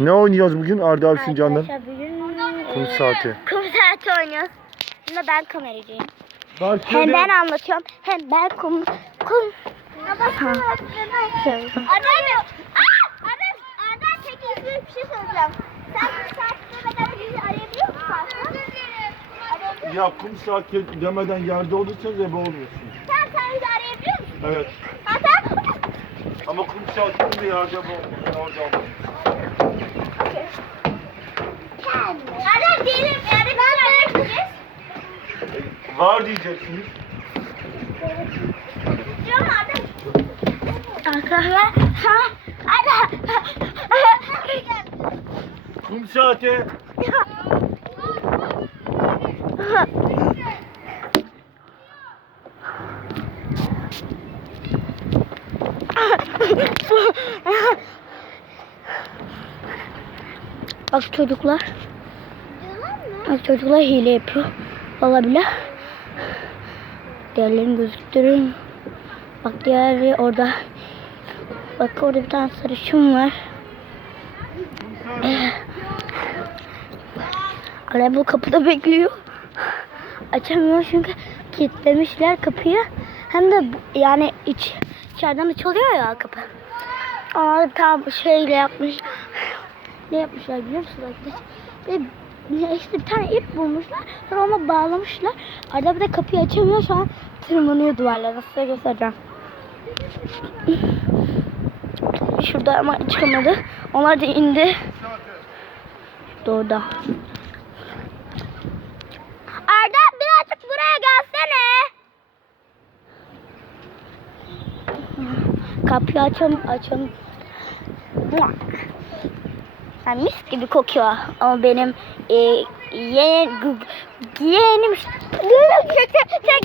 Ne oynuyoruz bugün Arda abi Sincan'dan? Arkadaşlar bugün Kum saati. Kum saati oynuyoruz. Şimdi ben kameracıyım. Hem Başladı. ben anlatıyorum hem ben kum kum. Adam Adam Adam tek bir şey soracağım. Sen saatine kadar bizi arayabiliyor musun? Arayabiliyor Ya kum saati demeden yerde olursanız ebe oluyorsun. Sen sen bizi arayabiliyor musun? Evet. Zaten Ama kum saatinde yerde bu. Orada olmaz. Adam diyelim yani ben arayacağız. Var diyeceksiniz. Diyorum Adam. Arkadaşlar ha Adam. Kum saati. Bak çocuklar. Bak çocuklar hile yapıyor. Olabilir. Diğerlerini gözüktürün. Bak diğeri orada. Bak orada bir tane sarışın var. Alev bu kapıda bekliyor. Açamıyor çünkü kilitlemişler kapıyı. Hem de yani iç, içeriden açılıyor ya kapı. Onlar tane şeyle yapmış. Ne yapmışlar biliyor musunuz arkadaşlar? İşte bir tane ip bulmuşlar. Sonra ona bağlamışlar. Arada bir de kapıyı açamıyor. Şu an tırmanıyor duvarlara. Size göstereceğim. Şurada ama çıkamadı. Onlar da indi. Doğru. Arda birazcık buraya gelsene. Kapıyı açalım, açalım. Yani mis gibi kokuyor ama benim e, yeğen, yeğenim çık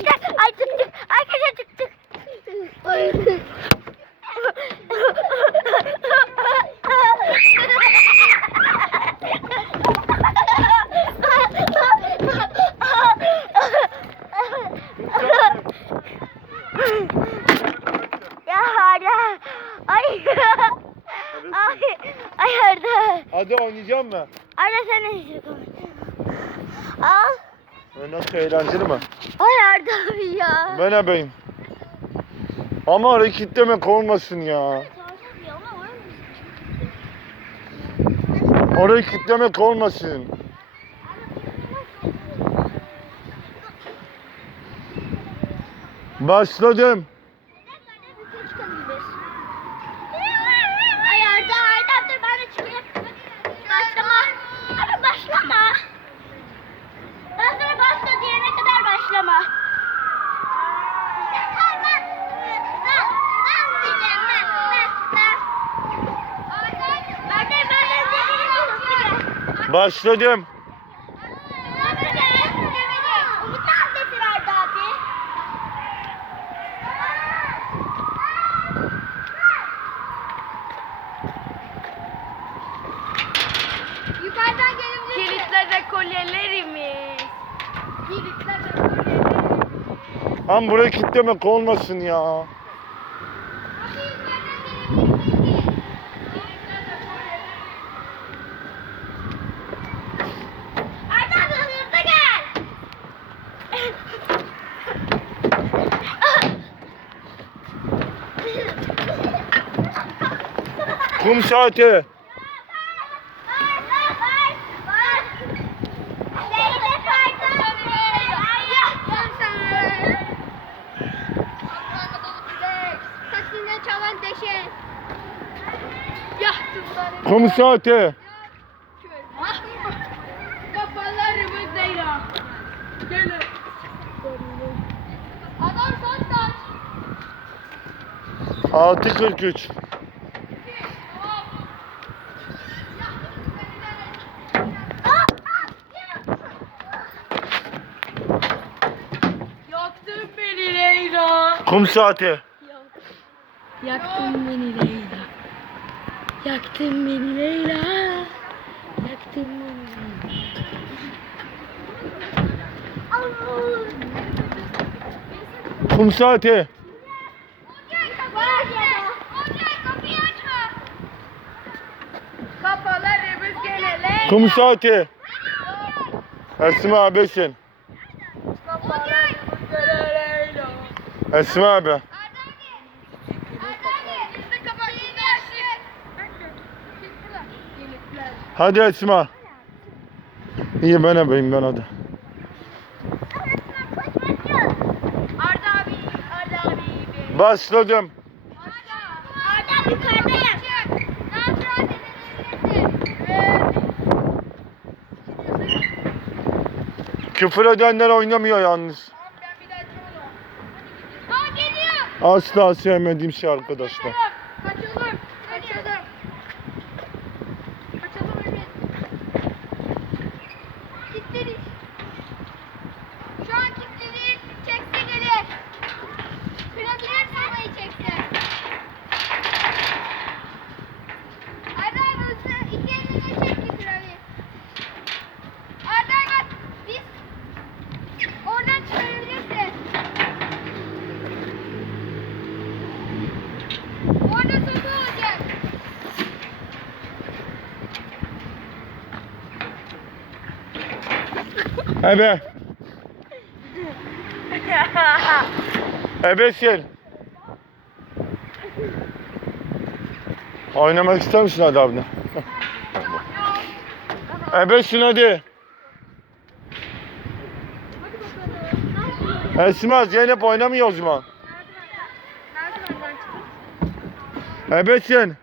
çık. Ay çık çık. Arkadaşlar çık Ay. Arda. Hadi oynayacağım mı? Arda sen ne istiyorsun? Al. Nasıl eğlenceli mi? Ay Arda abi ya. Ben ebeyim. Ama hareketlemek olmasın ya. Orayı kitlemek olmasın. Başladım. Ay Arda Arda dur ben de çıkayım. Başlama. Abi başlama. Ben sana başla diyene kadar başlama. Ben, ben, ben, ben diyeceğim ben, ben, ben. Arda, Arda ben de diyeceğim. Başladım. Yukarıdan gelebilir Kilitler de kolyelerimiz. Kilitler de kolyelerimiz. Ama burayı kitlemek olmasın ya. Arda abi hızlı gel. Kum saati. Kum saati. Kafalarımız değil. Gelin. Adam son taş. 6.43. Yaktın beni Leyla. Kum saati. Yaktın beni Leyla. Yaktın beni Leyla. Yaktın beni Kum saati. Kum saati. Esma abisin. Esma abi. Hadi Esma. İyi ben ebeyim ben hadi. Arda abi, Arda abi. Başladım. Arda yukarıdayım. Küfür edenler oynamıyor yalnız. Asla sevmediğim şey arkadaşlar. Orada sopa olacak. Ebe. Ebesin. Oynamak ister misin hadi abine? Ebesin hadi. Esma Zeynep oynamıyor o zaman. Ebesin.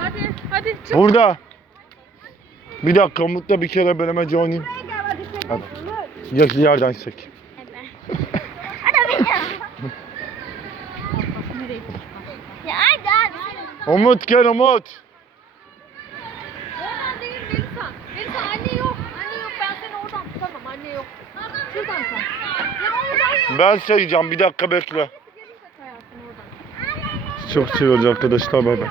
Hadi, hadi çık. Burada. Bir dakika Umut'la bir kere bölümece oynayayım. Hadi. Gel yerden çek. Ya hadi abi. Umut gel Umut. Oradan değil Melisa. Melisa anne yok. Anne yok. Ben seni oradan tutamam. Anne yok. Şuradan sen. Ya oradan. Ben sayacağım bir dakika bekle. Çok seviyoruz arkadaşlar bay bay.